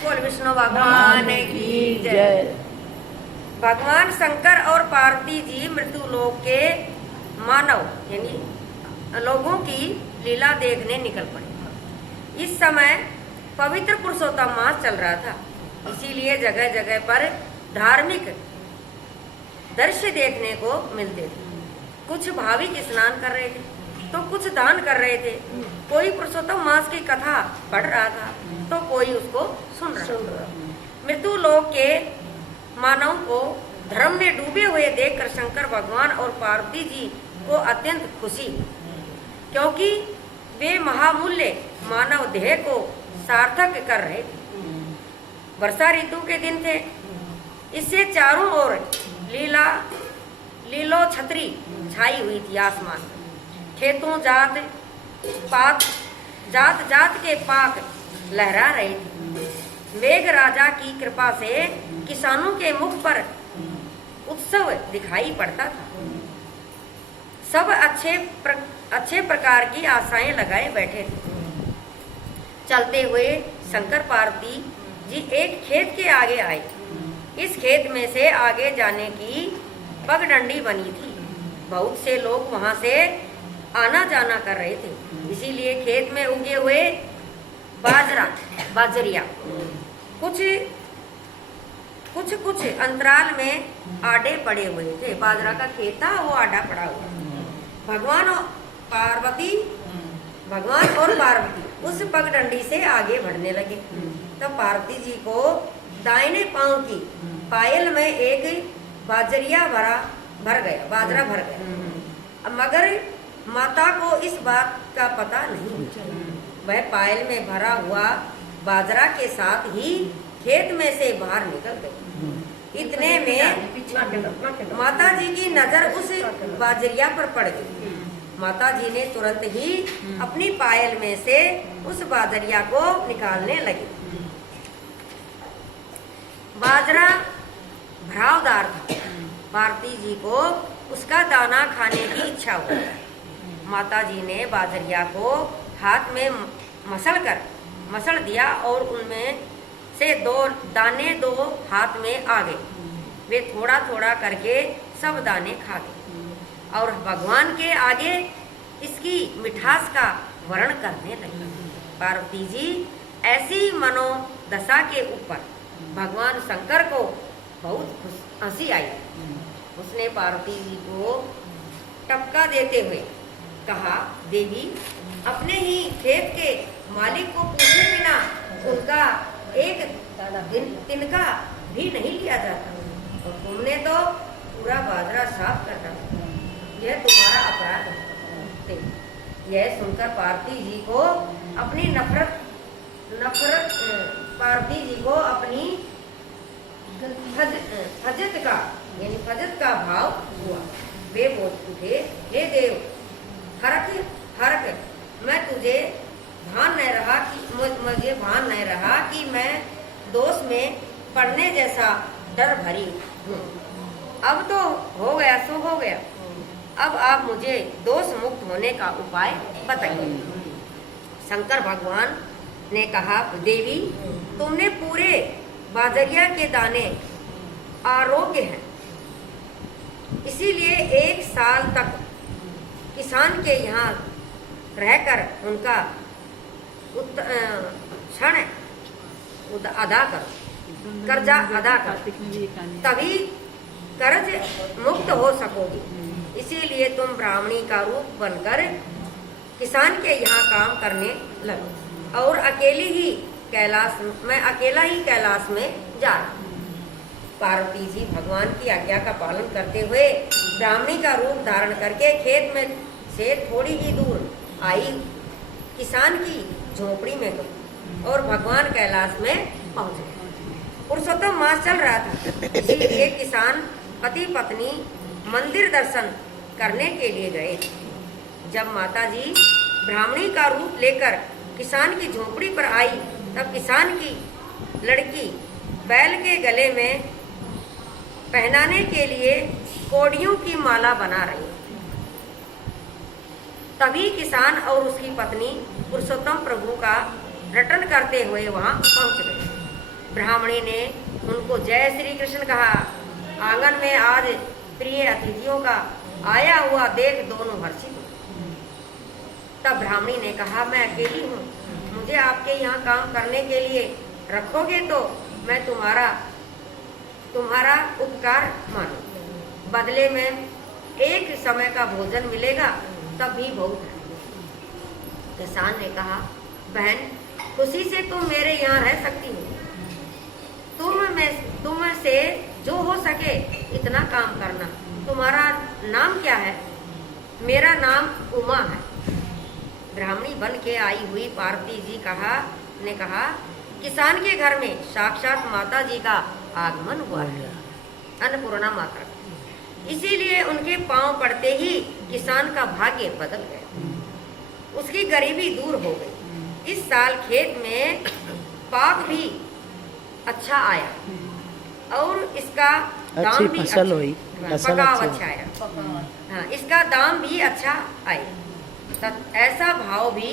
बोल विष्णु भगवान की जय। भगवान शंकर और पार्वती जी मृत्युलोक के मानव यानी लोगों की लीला देखने निकल पड़े। इस समय पवित्र पुरुषोत्तम मास चल रहा था, इसीलिए जगह जगह पर धार्मिक दृश्य देखने को मिलते थे। कुछ भाविक स्नान कर रहे थे तो कुछ दान कर रहे थे, कोई पुरुषोत्तम मास की कथा पढ़ रहा था तो कोई उसको सुन रहा। मृत्यु लोक के मानव को धर्म में डूबे हुए देखकर शंकर भगवान और पार्वती जी को अत्यंत खुशी, क्योंकि वे महामूल्य मानव देह को सार्थक कर रहे थे। वर्षा ऋतु के दिन थे, इससे चारों ओर लीलो छतरी छाई हुई थी। आसमान खेतों जात जात के पाक लहरा रहे थे। मेघ राजा की कृपा से किसानों के मुख पर उत्सव दिखाई पड़ता था। सब अच्छे प्रकार की आशाएं लगाए बैठे थे। चलते हुए शंकर पार्वती जी एक खेत के आगे आए। इस खेत में से आगे जाने की पगडंडी बनी थी। बहुत से लोग वहां से आना जाना कर रहे थे, इसीलिए खेत में उगे हुए बाजरिया कुछ अंतराल में आडे पड़े हुए थे। बाजरा का खेत था, वो आडा पड़ा हुआ। भगवान और पार्वती उस पगडंडी से आगे बढ़ने लगे। तब पार्वती जी को दाहिने पांव की पायल में एक बाजरा भर गया, मगर माता को इस बात का पता नहीं। वह पायल में भरा हुआ बाजरा के साथ ही खेत में से बाहर निकल गई। इतने में माता जी की नजर उस बाजरिया पर पड़ गई। माता जी ने तुरंत ही अपनी पायल में से उस बाजरिया को निकालने लगी। बाजरा भरावदार था। पार्वती जी को उसका दाना खाने की इच्छा हुई। माता जी ने बाजरिया को हाथ में मसल दिया और उनमें से दो दाने हाथ में आ गए। वे थोड़ा थोड़ा करके सब दाने खा गए और भगवान के आगे इसकी मिठास का वर्णन करने लगे। पार्वती जी ऐसी मनोदशा के ऊपर भगवान शंकर को बहुत हंसी आई। उसने पार्वती जी को टपका देते हुए कहा, देवी, अपने ही खेत के मालिक को पूछे बिना उनका एक तिनका भी नहीं लिया जाता, और तुमने तो पूरा बाजरा साफ कर डाला। यह तुम्हारा अपराध है। यह सुनकर पार्वती जी को अपनी नफरत पार्वती जी को अपनी फजत का भाव हुआ। वे बोल उठे, हे देव, हरक, मुझे भान नहीं रहा कि मैं दोष में पड़ने जैसा डर भरी हूँ। अब तो हो गया सो हो गया। अब आप मुझे दोष मुक्त होने का उपाय बताइए। शंकर भगवान ने कहा, देवी, तुमने पूरे बाजरिया के दाने आरोग्य हैं, इसीलिए 1 साल तक किसान के यहाँ रहकर उनका कर्जा अदा कर, तभी कर्ज मुक्त हो सकोगी। इसीलिए तुम ब्राह्मणी का रूप बनकर किसान के यहाँ काम करने लगो और मैं अकेला ही कैलाश में जा रहा। पार्वती जी भगवान की आज्ञा का पालन करते हुए ब्राह्मणी का रूप धारण करके खेत में से थोड़ी ही दूर आई किसान की झोपड़ी में गई और भगवान कैलाश में पहुंच गए। पुरुषोत्तम मास चल रहा था, इसलिए किसान पति पत्नी मंदिर दर्शन करने के लिए गए। जब माता जी ब्राह्मणी का रूप लेकर किसान की झोपड़ी पर आई, तब किसान की लड़की बैल के गले में पहनाने के लिए कोड़ियों की माला बना रही। तभी किसान और उसकी पत्नी पुरुषोत्तम प्रभु का रटन करते हुए वहां पहुंच गए। ब्राह्मणी ने उनको जय श्री कृष्ण कहा। आंगन में आज प्रिय अतिथियों का आया हुआ देख दोनों हर्षित हुए। तब ब्राह्मणी ने कहा, मैं अकेली हूँ, मुझे आपके यहाँ काम करने के लिए रखोगे तो मैं तुम्हारा उपकार मानो। बदले में एक समय का भोजन मिलेगा, तब भी बहुत है। किसान ने कहा, बहन, खुशी से तुम मेरे यहाँ रह सकती हो। तुम से जो हो सके इतना काम करना। तुम्हारा नाम क्या है? मेरा नाम उमा है। ब्राह्मणी बन के आई हुई पार्वती जी ने कहा, किसान के घर में साक्षात माता जी का आगमन हुआ है, अन्नपूर्णा माता। इसीलिए उनके पांव पड़ते ही किसान का भाग्य बदल गया, उसकी गरीबी दूर हो गई। इस साल खेत में पाक भी अच्छा आया और इसका दाम भी फसल हुई, पकाव अच्छा आया। हाँ, इसका दाम भी अच्छा आया। ऐसा भाव भी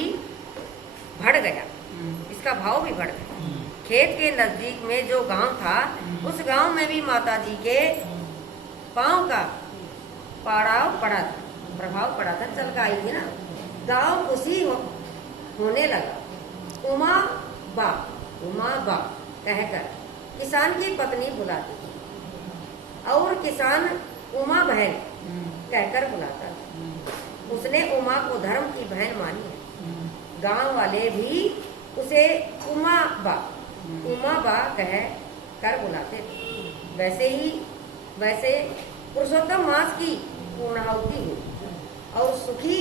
बढ़ गया, इसका भाव भी बढ़ गया। खेत के नजदीक में जो गांव था, उस गांव में भी माता जी के पांव का प्रभाव पड़ा था। चल का आई थी ना, गांव खुशी होने लगा। उमा बा कहकर किसान की पत्नी बुलाती थी और किसान उमा बहन कहकर बुलाता था। उसने उमा को धर्म की बहन मानी है। गांव वाले भी उसे उमा बा कह कर बुलाते थे। वैसे पुरुषोत्तम मास की पूर्णाहुति हुई और सुखी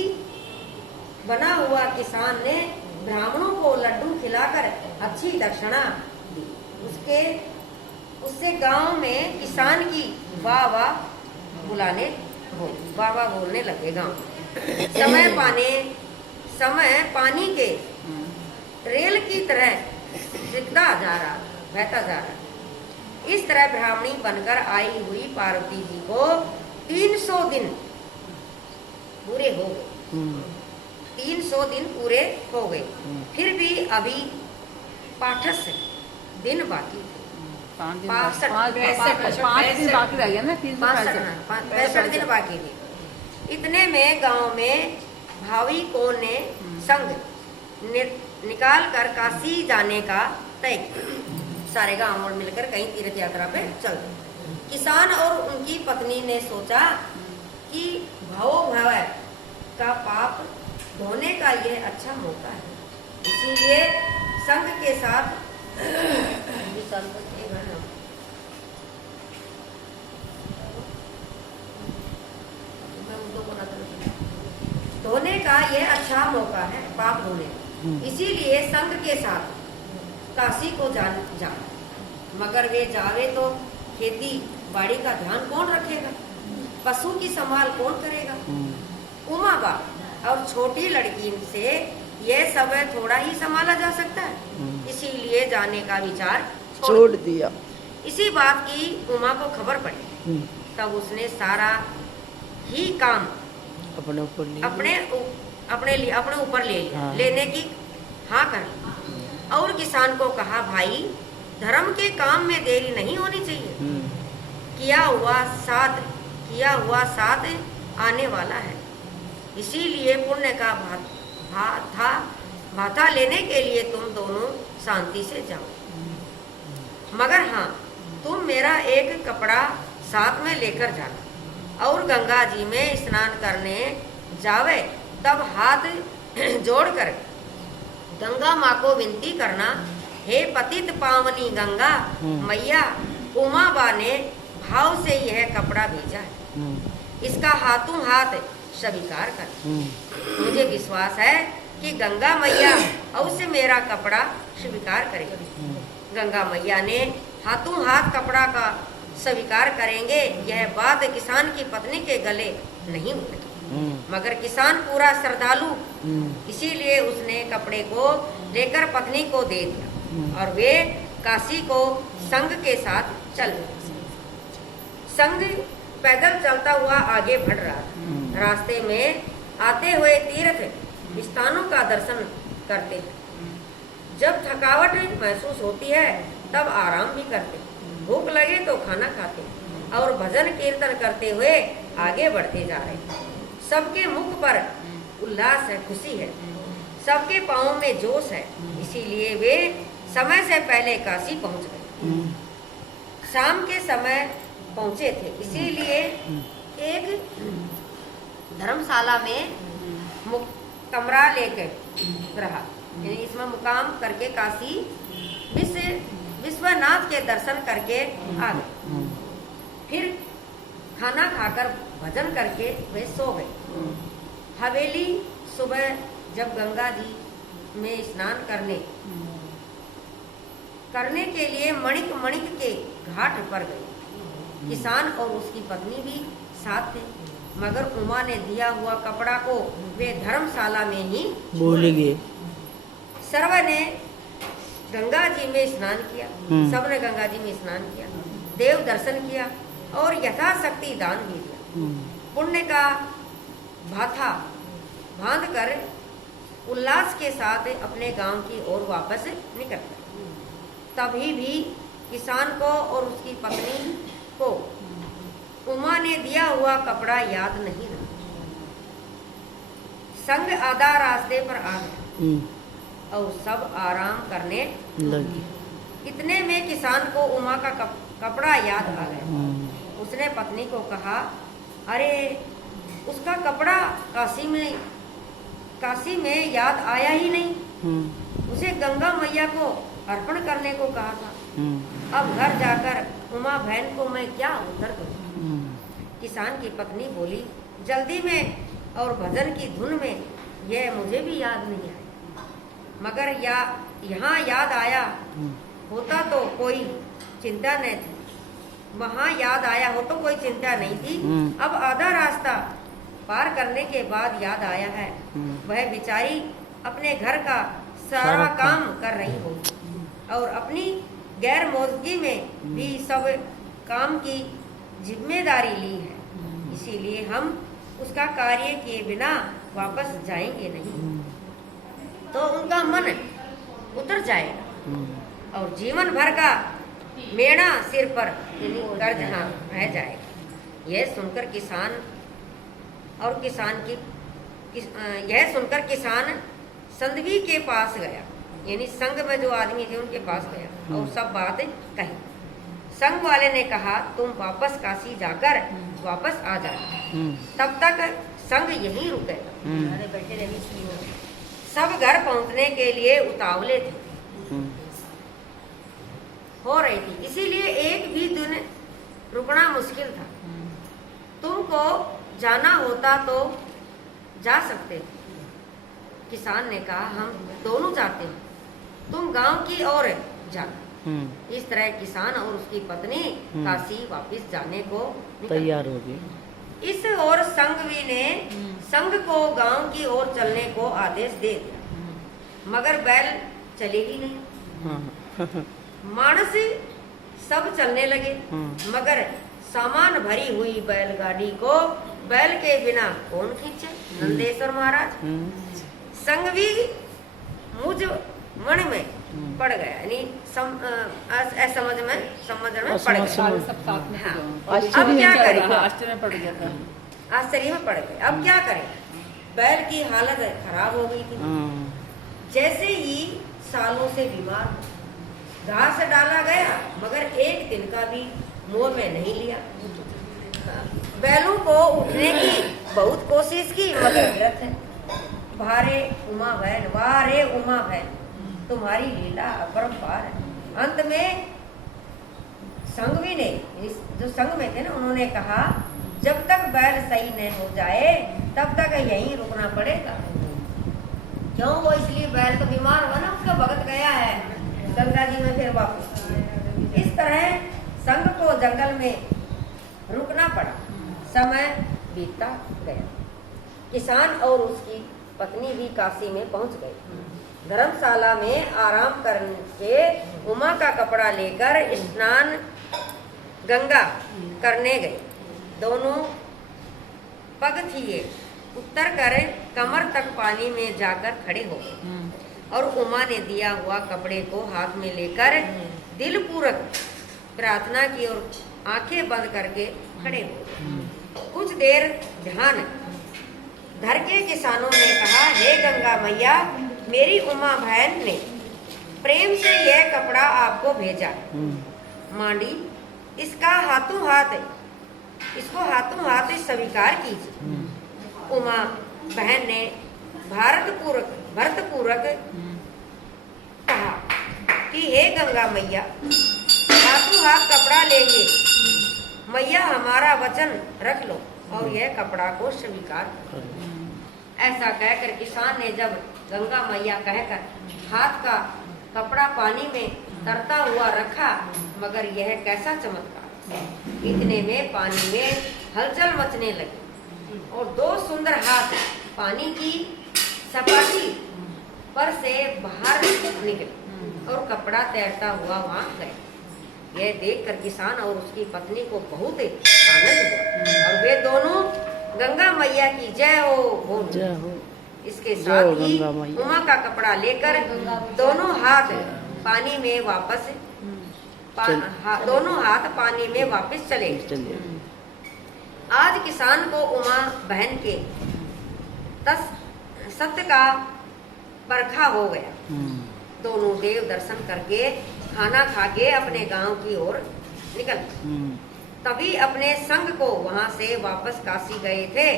बना हुआ किसान ने ब्राह्मणों को लड्डू खिलाकर अच्छी दक्षिणा दी। उससे गांव में किसान की वाह बोलने लगे। गांव समय पानी के रेल की तरह बहता जा रहा। इस तरह ब्राह्मणी बनकर आई हुई पार्वती जी को 300 दिन पूरे हो गए। 300 दिन पूरे हो गए, फिर भी अभी 65 दिन बाकी थे। 65 दिन बाकी थे। इतने में गांव में भाविकों ने संग निकाल कर काशी जाने का तय किया। सारे गांव और मिलकर कहीं तीर्थ यात्रा पे चल। किसान और उनकी पत्नी ने सोचा कि भव का पाप धोने का यह अच्छा मौका है। इसीलिए संघ के साथ धोने का यह अच्छा मौका है, पाप धोने। इसीलिए संघ के साथ काशी को जा। मगर वे जावे तो खेती बाड़ी का ध्यान कौन रखेगा? पशु की संभाल कौन करेगा? उमा बा और छोटी लड़की से यह सब थोड़ा ही संभाला जा सकता है। इसीलिए जाने का विचार छोड़ दिया। इसी बात की उमा को खबर पड़ी। तब उसने सारा ही काम अपने ऊपर ले लिया। लेने की हाँ कर और किसान को कहा, भाई, धर्म के काम में देरी नहीं होनी चाहिए। किया हुआ साथ आने वाला है। इसीलिए पुण्य का भाता लेने के लिए तुम दोनों शांति से जाओ। मगर हाँ, तुम मेरा एक कपड़ा साथ में लेकर जाना और गंगा जी में स्नान करने जावे तब हाथ जोड़कर गंगा माँ को विनती करना, हे पतित पावनी गंगा मैया, उमा बा ने भाव से यह कपड़ा भेजा है, इसका हाथों हाथ स्वीकार कर। मुझे विश्वास है कि गंगा मैया अवश्य मेरा कपड़ा स्वीकार करेगी। गंगा मैया ने हाथों हाथ कपड़ा का स्वीकार करेंगे, यह बात किसान की पत्नी के गले नहीं उतरी। मगर किसान पूरा श्रद्धालु, इसीलिए उसने कपड़े को लेकर पत्नी को दे दिया और वे काशी को संघ के साथ चल। संघ पैदल चलता हुआ आगे बढ़ रहा था। रास्ते में आते हुए तीर्थ स्थानों का दर्शन करते थे। जब थकावट महसूस होती है तब आराम भी करते, भूख लगे तो खाना खाते और भजन कीर्तन करते हुए आगे बढ़ते जा रहे। सबके मुख पर उल्लास है, खुशी है, सबके पाँव में जोश है, इसीलिए वे समय से पहले काशी पहुंच गए। शाम के समय पहुंचे थे, इसीलिए एक धर्मशाला में कमरा लेकर रहा, इसमें मुकाम करके काशी विश्वनाथ के दर्शन करके आ गए। फिर खाना खाकर भजन करके वे सो गए। हवेली सुबह जब गंगा जी में स्नान करने के लिए मणिक के घाट पर गए। किसान और उसकी पत्नी भी साथ थे, मगर उमा ने दिया हुआ कपड़ा को वे धर्मशाला में ही भूल गए। सर्व ने गंगा जी में स्नान किया, सबने गंगा जी में स्नान किया, देव दर्शन किया और यथाशक्ति दान भी दिया। पुण्य का भाथा बांध कर उल्लास के साथ अपने गांव की ओर वापस निकल गए। तभी भी किसान को और उसकी पत्नी को उमा ने दिया हुआ कपड़ा याद नहीं रहा। संग आधा रास्ते पर आ गया और सब आराम करने लगे। इतने में किसान को उमा का कपड़ा याद आ गया। उसने पत्नी को कहा, अरे उसका कपड़ा काशी में याद आया ही नहीं। उसे गंगा मैया को अर्पण करने को कहा था। अब घर जाकर उमा बहन को मैं क्या उत्तर दूं? किसान की पत्नी बोली, जल्दी में और भजन की धुन में यह मुझे भी याद नहीं आया, मगर यहाँ याद आया होता तो कोई चिंता नहीं थी। वहाँ याद आया हो तो कोई चिंता नहीं थी। अब आधा रास्ता पार करने के बाद याद आया है। वह बेचारी अपने घर का सारा काम कर रही हो और अपनी गैर मौजूदगी में भी सब काम की जिम्मेदारी ली है, इसीलिए हम उसका कार्य किए बिना वापस जाएंगे नहीं, तो उनका मन उतर जाएगा और जीवन भर का मेढ़ा सिर पर कर्ज रह जाएगा। यह सुनकर किसान संधवी के पास गया, यानी संघ में जो आदमी थे उनके पास गया और सब बात कही। संघ वाले ने कहा, तुम वापस काशी जाकर वापस आ जाओ, तब तक संघ यहीं रुकेगा। सब घर पहुंचने के लिए उतावले थे, हो रही थी, इसीलिए एक भी दिन रुकना मुश्किल था। तुमको जाना होता तो जा सकते थे। किसान ने कहा, हम दोनों जाते हैं, तुम गांव की ओर जाना। इस तरह किसान और उसकी पत्नी काशी वापस जाने को तैयार हो गई। इस ओर संघवी ने संघ को गांव की ओर चलने को आदेश दे दिया, मगर बैल चले ही नहीं। मानस सब चलने लगे, मगर सामान भरी हुई बैलगाड़ी को बैल के बिना कौन खींचे? नंदेश्वर महाराज। संघवी मुझ मन में पड़ गया, यानी समझ में पड़ गया। अब क्या करें? आश्चर्य में पड़ गया था, आश्चर्य में पड़ गए। अब क्या करें? बैल की हालत खराब हो गई थी, जैसे ही सालों से बीमार। घास डाला गया मगर एक दिन का भी मुंह में नहीं लिया। बैलों को उठने की बहुत कोशिश की मगर व्यर्थ है। वारे उमा बहन, तुम्हारी लीला अपरंपार है। अंत में संघवी ने, जो संघ में थे ना, उन्होंने कहा, जब तक बैल सही नहीं हो जाए तब तक यहीं रुकना पड़ेगा। क्यों? वो इसलिए बैल तो बीमार हुआ ना, उसका भगत गया है गंगा जी में फिर वापस। इस तरह संघ को जंगल में रुकना पड़ा। समय बीतता गया। किसान और उसकी पत्नी भी काशी में पहुंच गए। धर्मशाला में आराम करके उमा का कपड़ा लेकर स्नान गंगा करने गए। दोनों पग थिए उतर कर कमर तक पानी में जाकर खड़े हो गए और उमा ने दिया हुआ कपड़े को हाथ में लेकर दिल पूर्वक प्रार्थना की और आंखें बंद करके खड़े हो। कुछ देर ध्यान धर के किसानों ने कहा, हे गंगा मैया, मेरी उमा बहन ने प्रेम से यह कपड़ा आपको भेजा। मांडी इसको हाथों हाथ स्वीकार कीजिए। उमा बहन ने भरतपूर्वक कहा कि हे गंगा मैया, हाथों हाथ कपड़ा लेंगे। मैया हमारा वचन रख लो और यह कपड़ा को स्वीकार करो। ऐसा कहकर किसान ने जब गंगा मैया कहकर हाथ का कपड़ा पानी में तरता हुआ रखा, मगर यह कैसा चमत्कार! इतने में पानी में हलचल मचने लगी और दो सुंदर हाथ पानी की सपाटी पर से बाहर निकले और कपड़ा तैरता हुआ वहां गए। यह देखकर किसान और उसकी पत्नी को बहुत आनंद हुआ और वे दोनों गंगा मैया की जय हो। इसके साथ ही उमा का कपड़ा लेकर दोनों हाथ पानी में वापस चले। आज किसान को उमा बहन के सत्य का परखा हो गया। दोनों देव दर्शन करके खाना खाके अपने गांव की ओर निकल तभी अपने संग को वहां से वापस काशी गए थे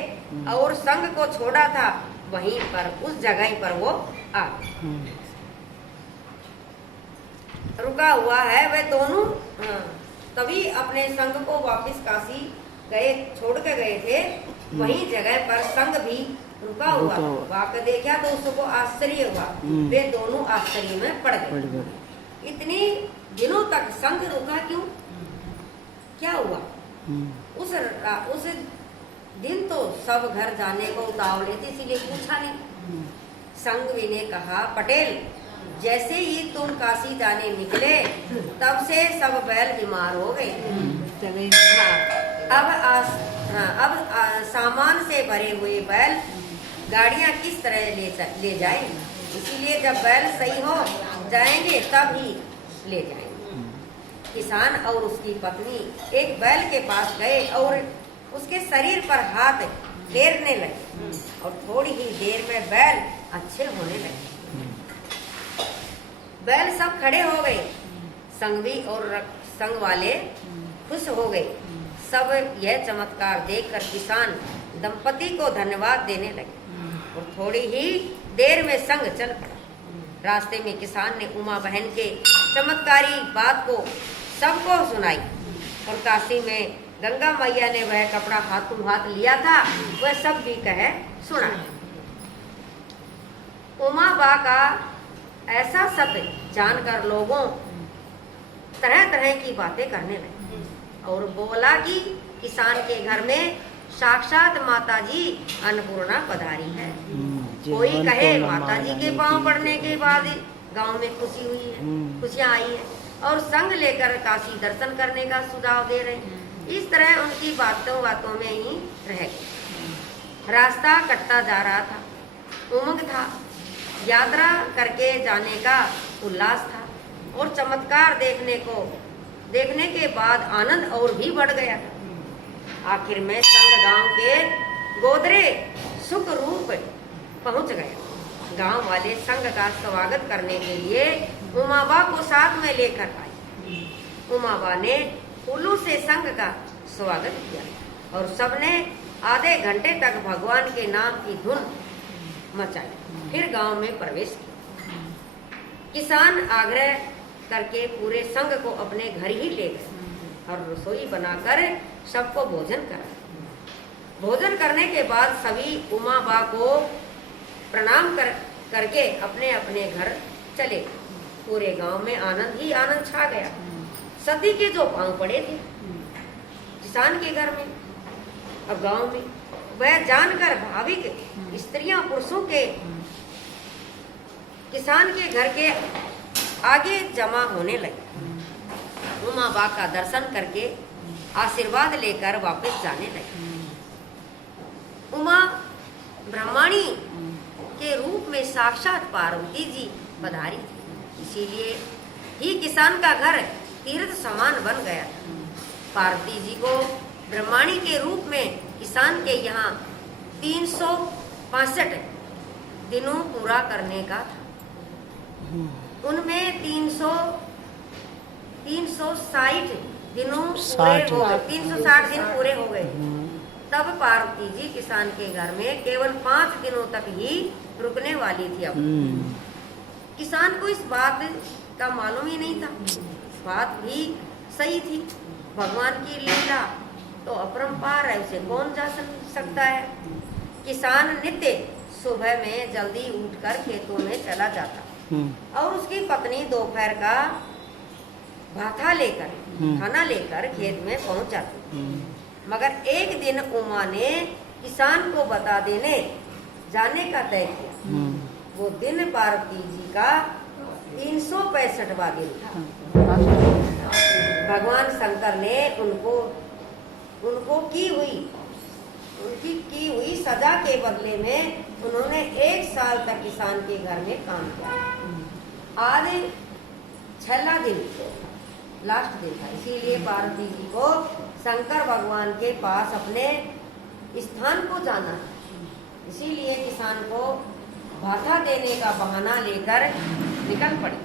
और संग को छोड़ा था वहीं पर उस जगह पर वो आ रुका हुआ है। वे दोनों तभी अपने संग को वापस काशी गए छोड़ के गए थे, वहीं जगह पर संग भी रुका हुआ। वाक़ देखा तो उसको आश्चर्य हुआ। वे दोनों आश्चर्य में पड़ गए। इतने दिनों तक संग रुका क्यों? क्या हुआ? उस दिन तो सब घर जाने को उतावले थे, इसीलिए पूछा नहीं। संगवी ने कहा, पटेल, जैसे ही तुम काशी जाने निकले तब से सब बैल बीमार हो गए। अब सामान से भरे हुए बैल गाड़ियां किस तरह ले जाएंगे? इसीलिए जब बैल सही हो जाएंगे तब ही ले जाएंगे। किसान और उसकी पत्नी एक बैल के पास गए और उसके शरीर पर हाथ फेरने लगे और थोड़ी ही देर में बैल अच्छे होने लगे। बैल सब खड़े हो गए। संगवी और संग वाले खुश हो गए। सब यह चमत्कार देखकर किसान दंपति को धन्यवाद देने लगे और थोड़ी ही देर में संग चल पड़ा। रास्ते में किसान ने उमा बहन के चमत्कारी बात को सबको सुनाई और काशी में गंगा मैया ने वह कपड़ा हाथों हाथ लिया था वह सब भी कह सुना। उमा बा का ऐसा सत्य जानकर लोगों तरह तरह की बातें करने लगे और बोला कि किसान के घर में साक्षात माता जी अन्नपूर्णा पधारी है। कोई कहे माता जी के पांव पड़ने के बाद गांव में खुशी हुई है, खुशियां आई है और संग लेकर काशी दर्शन करने का सुझाव दे रहे हैं। इस तरह उनकी बातों में ही रह गए। रास्ता कटता जा रहा था, उमंग था, यात्रा करके जाने का उल्लास था और चमत्कार देखने के बाद आनंद और भी बढ़ गया था। आखिर में संग गांव के गोदरे सुख रूप पहुंच गए। गांव वाले संग का स्वागत करने के लिए उमाबा को साथ में लेकर आए। उमाबा ने फूलों से संग का स्वागत किया और सबने आधे घंटे तक भगवान के नाम की धुन मचाई। फिर गांव में प्रवेश किया। किसान आग्रह करके पूरे संग को अपने घर ही ले गए और रसोई बनाकर सबको भोजन करा। भोजन करने के बाद सभी उमाबा को प्रणाम करके अपने अपने घर चले। पूरे गांव में आनंद ही आनंद छा गया। सती के जो पांव पड़े थे किसान के घर में और गांव में, वह जानकर भाविक स्त्रियां पुरुषों के किसान के घर के आगे जमा होने लगे। उमाबा का दर्शन करके आशीर्वाद लेकर वापस जाने लगे। उमा ब्रह्मणी के रूप में साक्षात पार्वती जी पधारी थी, इसीलिए ही किसान का घर तीर्थ समान बन गया। पार्वती जी को ब्रह्माणी के रूप में किसान के यहाँ 365 दिनों पूरा करने का था। उनमें 360 दिनों पूरे हो गए, 360 दिन पूरे हो गए। तब पार्वती जी किसान के घर में केवल 5 दिनों तक ही रुकने वाली थी। अब किसान को इस बात का मालूम ही नहीं था। बात भी सही थी, भगवान की लीला तो अपरंपार है, उसे कौन जा सकता है। किसान नित्य सुबह में जल्दी उठकर खेतों में चला जाता और उसकी पत्नी दोपहर का भाथा लेकर खाना लेकर खेत में पहुंच जाती। मगर एक दिन उमा ने किसान को बता देने जाने का तय किया। वो दिन पार्वती जी का 365वां दिन था। भगवान शंकर ने उनको की हुई सजा के बदले में उन्होंने 1 साल तक किसान के घर में काम किया। आज 6वां दिन लास्ट दिन था, इसीलिए पार्वती जी को शंकर भगवान के पास अपने स्थान को जाना है। इसीलिए किसान को भाथा देने का बहाना लेकर निकल पड़ी।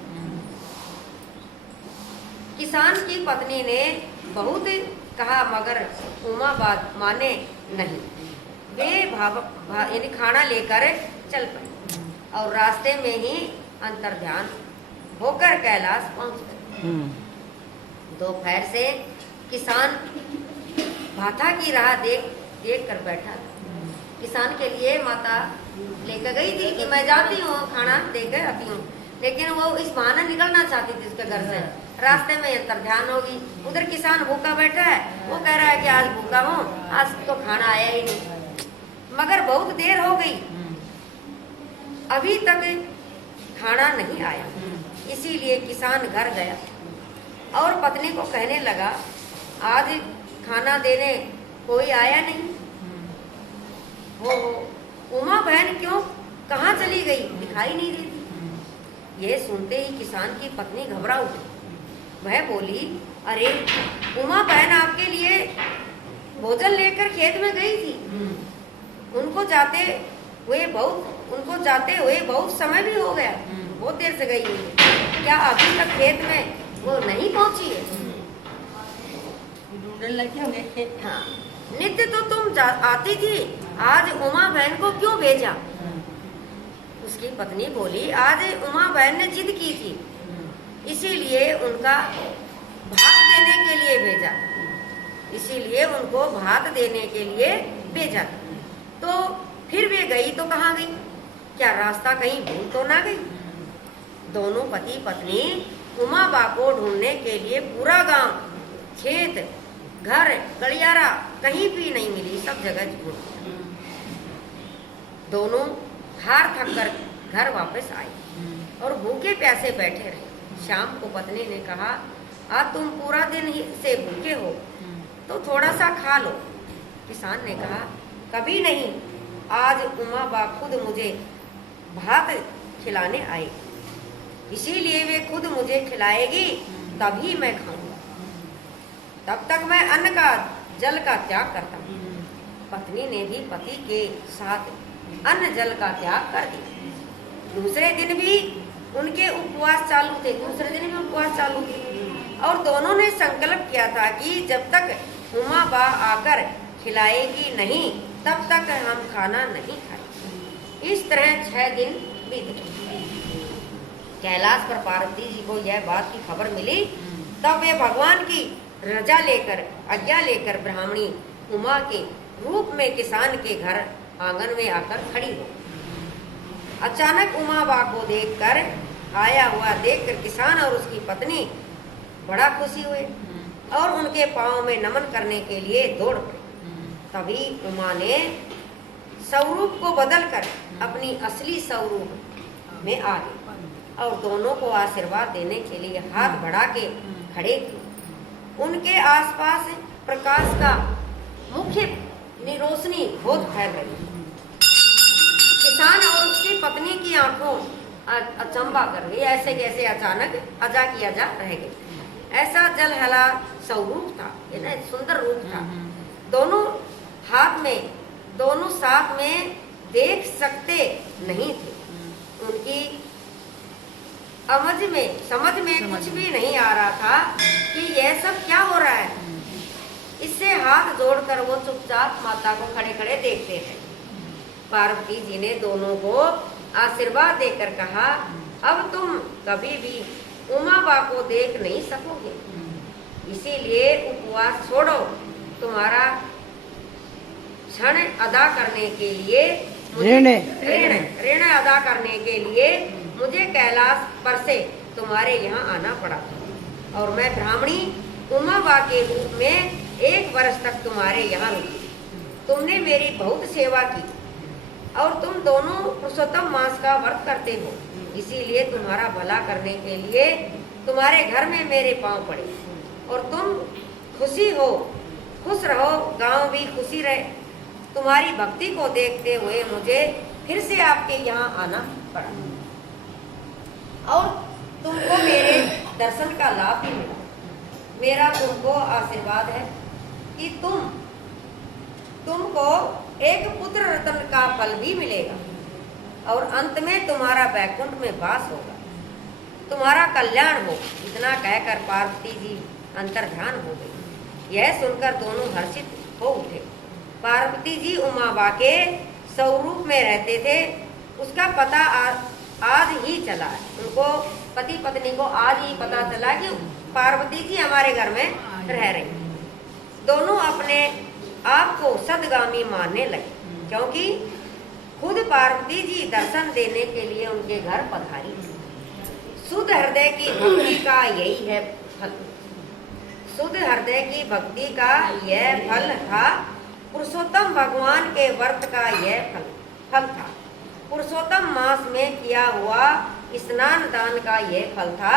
किसान की पत्नी ने बहुत कहा मगर उमा बात माने नहीं। वे यानी खाना लेकर चल पड़ी और रास्ते में ही अंतर्ध्यान होकर कैलाश पहुंच गए। दोपहर से किसान भाथा की राह देख कर बैठा था। किसान के लिए माता लेकर गई थी कि मैं जाती हूँ खाना देकर आती हूँ, लेकिन वो इस बहाने निकलना चाहती थी उसके घर से। रास्ते में अंतर्ध्यान होगी, उधर किसान भूखा बैठा है, वो कह रहा है कि आज भूखा हूँ, आज तो खाना आया ही नहीं। मगर बहुत देर हो गई, अभी तक खाना नहीं आया। इसीलिए किसान घर गया और पत्नी को कहने लगा आज खाना देने कोई आया नहीं। वो उमा बहन क्यों कहाँ चली गई, दिखाई नहीं देती। ये सुनते ही किसान की पत्नी घबरा उठी। वह बोली, अरे उमा बहन आपके लिए भोजन लेकर खेत में गई थी। उनको जाते हुए बहुत समय भी हो गया, बहुत देर से गई है। क्या अभी तक खेत में वो नहीं पहुंची है? हाँ, नित्य तो तुम आती थी, आज उमा बहन को क्यों भेजा? उसकी पत्नी बोली, आज उमा बहन ने जिद की थी, इसीलिए उनका भात देने के लिए भेजा। इसीलिए उनको भात देने के लिए भेजा। तो फिर वे गई तो कहाँ गई? क्या रास्ता कहीं भूल तो ना गई? दोनों पति पत्नी उमा बा को ढूंढने के लिए पूरा गांव, खेत, घर, गलियारा कहीं भी नहीं मिली, सब जगह ढूंढ। दोनों हार थक कर घर वापस आए और भूखे प्यासे बैठे रहे। शाम को पत्नी ने कहा, आज तुम पूरा दिन से भूखे हो तो थोड़ा सा खा लो। किसान ने कहा, कभी नहीं, आज उमा बा खुद मुझे भात खिलाने आए, इसीलिए वे खुद मुझे खिलाएगी तभी मैं खाऊंगा, तब तक मैं अन्न का जल का त्याग करता हूँ। पत्नी ने भी पति के साथ अन्न जल का त्याग कर दिया। दूसरे दिन भी उनके उपवास चालू थे, और दोनों ने संकल्प किया था कि जब तक उमा बा आकर खिलाएगी नहीं तब तक हम खाना नहीं खाएंगे। इस तरह 6 दिन बीत गए। कैलाश पर पार्वती जी को यह बात की खबर मिली, तब वे भगवान की आज्ञा लेकर ब्राह्मणी उमा के रूप में किसान के घर आंगन में आकर खड़ी हो। अचानक उमा बा को आया हुआ देखकर किसान और उसकी पत्नी बड़ा खुशी हुए और उनके पांव में नमन करने के लिए दौड़ पड़े। तभी उमा ने स्वरूप को बदलकर अपनी असली स्वरूप में आ गई और दोनों को आशीर्वाद देने के लिए हाथ बढ़ा के खड़े किए। उनके आसपास प्रकाश का मुख्य रोशनी बहुत फैल रही। किसान और उसकी पत्नी की आंखों अचंबा कर गई, ऐसे कैसे अचानक अजा की अजा रह गई। ऐसा जल हला स्वरूप था, ये ना सुंदर रूप था। दोनों हाथ में, दोनों साथ में देख सकते नहीं थे। उनकी समझ में कुछ भी नहीं आ रहा था कि यह सब क्या हो रहा है। इससे हाथ जोड़कर वो चुपचाप माता को खड़े खड़े देखते थे। पार्वती जी ने दोनों को आशीर्वाद देकर कहा, अब तुम कभी भी उमा बा को देख नहीं सकोगे, इसीलिए उपवास छोड़ो। तुम्हारा क्षण अदा करने के लिए ऋण अदा करने के लिए मुझे कैलाश पर से तुम्हारे यहाँ आना पड़ा, और मैं ब्राह्मणी उमा बा के रूप में 1 वर्ष तक तुम्हारे यहाँ रुकी। तुमने मेरी बहुत सेवा की और तुम दोनों पुरुषोत्तम मास का व्रत करते हो, इसीलिए तुम्हारा भला करने के लिए तुम्हारे घर में मेरे पांव पड़े, और तुम खुश रहो, गांव भी खुशी रहे। तुम्हारी भक्ति को देखते हुए मुझे फिर से आपके यहाँ आना पड़ा, और तुमको मेरे दर्शन का लाभ भी मिला। मेरा तुमको आशीर्वाद है कि तुमको एक पुत्र रत्न का फल भी मिलेगा, और अंत में तुम्हारा वैकुंठ में वास होगा, तुम्हारा कल्याण हो। इतना कहकर पार्वती जी अंतर्ध्यान हो गई। यह सुनकर दोनों हर्षित हो उठे। पार्वती जी उमा बा के स्वरूप में रहते थे, उसका पता आज ही चला है। उनको पति पत्नी को आज ही पता चला कि पार्वती जी हमारे घर में रह रही। दोनों अपने आप को सदगामी मानने लगे, क्योंकि खुद पार्वती जी दर्शन देने के लिए उनके घर पधारी। शुद्ध हृदय की भक्ति का यही है फल। शुद्ध हृदय की भक्ति का यह फल था। पुरुषोत्तम भगवान के व्रत का यह फल था। पुरुषोत्तम मास में किया हुआ स्नान दान का यह फल था।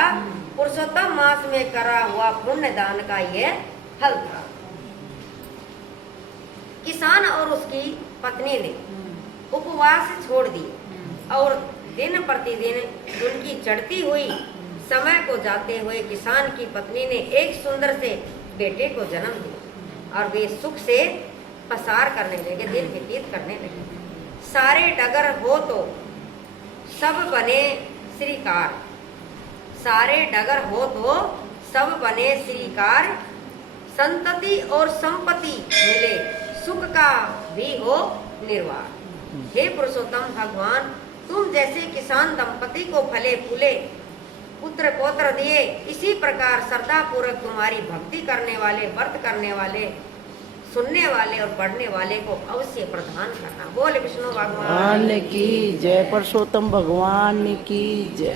पुरुषोत्तम मास में करा हुआ पुण्य दान का यह फल था। किसान और उसकी पत्नी ने उपवास छोड़ दिए, और दिन प्रतिदिन उनकी चढ़ती हुई समय को जाते हुए किसान की पत्नी ने एक सुंदर से बेटे को जन्म दिया, और वे सुख से पसार करने लगे, दिन व्यतीत करने लगे। सारे डगर हो तो सब बने श्रीकार, सारे डगर हो तो सब बने श्रीकार। संतति और संपत्ति मिले, सुख का भी हो निर्वाह। हे पुरुषोत्तम भगवान, तुम जैसे किसान दंपति को फले फूले पुत्र पौत्र दिए, इसी प्रकार श्रद्धा पूर्वक तुम्हारी भक्ति करने वाले, व्रत करने वाले, सुनने वाले और पढ़ने वाले को अवश्य प्रदान करना। बोले विष्णु भगवान की जय, पुरुषोत्तम भगवान की जय।